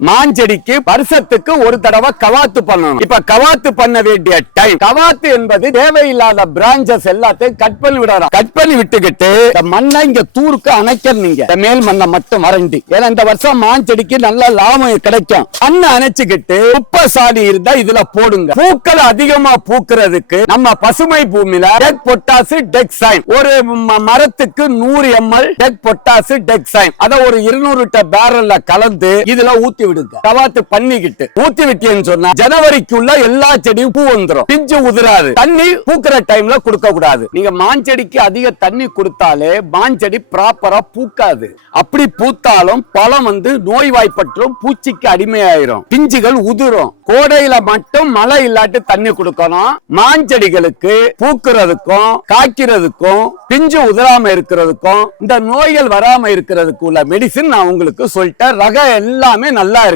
மாஞ்செடிக்கு வருஷத்துக்கு ஒரு தடவை கவாத்து பண்ணணும். இப்ப கவாத்து பண்ண வேண்டிய டைம் கவாத்து என்பது தேவையில்லாத பிரான்சஸ் எல்லாத்தையும் கட் பண்ணி விடலாம் கட் பண்ணி விட்டுக்கிட்டு மண்ணை இங்க தூருக்கு அணைக்கிறீங்க நீங்க மேல் மண்ணை மட்டும் வரண்டி ஏன்னா இந்த வருஷம் மாஞ்செடிக்கு நல்ல லாபம் கிடைக்கும். மண்ணை அணைச்சுக்கிட்டு உப்ப சாணி இருந்தா இதுல போடுங்க. பூக்கள் அதிகமா பூக்கிறதுக்கு நம்ம பசுமை பூமியில டெக் பொட்டாசு டெக்ஸைன் ஒரு மரத்துக்கு நூறு எம்எல் டெக் பொட்டாசு டெக்ஸைன் அத ஒரு இருநூறு பேரல்ல கலந்து இதுல ஊத்தி விடுங்க. கவாத்து பண்ணிக்கிட்டு ஊத்தி விட்டீங்கன்னு சொன்னா ஜனவரிக்குள்ள எல்லா செடியும் பூ வந்துடும் பிஞ்சு உதிராது. தண்ணி பூக்கிற டைம்ல கொடுக்க கூடாது. நீங்க மாஞ்செடிக்கு அதிக தண்ணி கொடுத்தாலே மாஞ்செடி ப்ராப்பரா பூக்காது. அப்படி பூத்தாலும் பழம் வந்து நோய்வாய்ப்பற்றும் பூச்சிக்கு அடிமையாயிரும். பிஞ்சுகள் உதிரும். கோடையில மட்டும் மழை இல்லாட்டி தண்ணி கொடுக்கணும். மாஞ்செடிகளுக்கு பூக்கிறதுக்கும் காய்க்கிறதுக்கும் பிஞ்சு உதிராம இருக்கிறதுக்கும் இந்த நோய்கள் வராம இருக்கிறதுக்கு உள்ள மெடிசின் நான் உங்களுக்கு சொல்லிட்டேன். ரகம் எல்லாமே நல்ல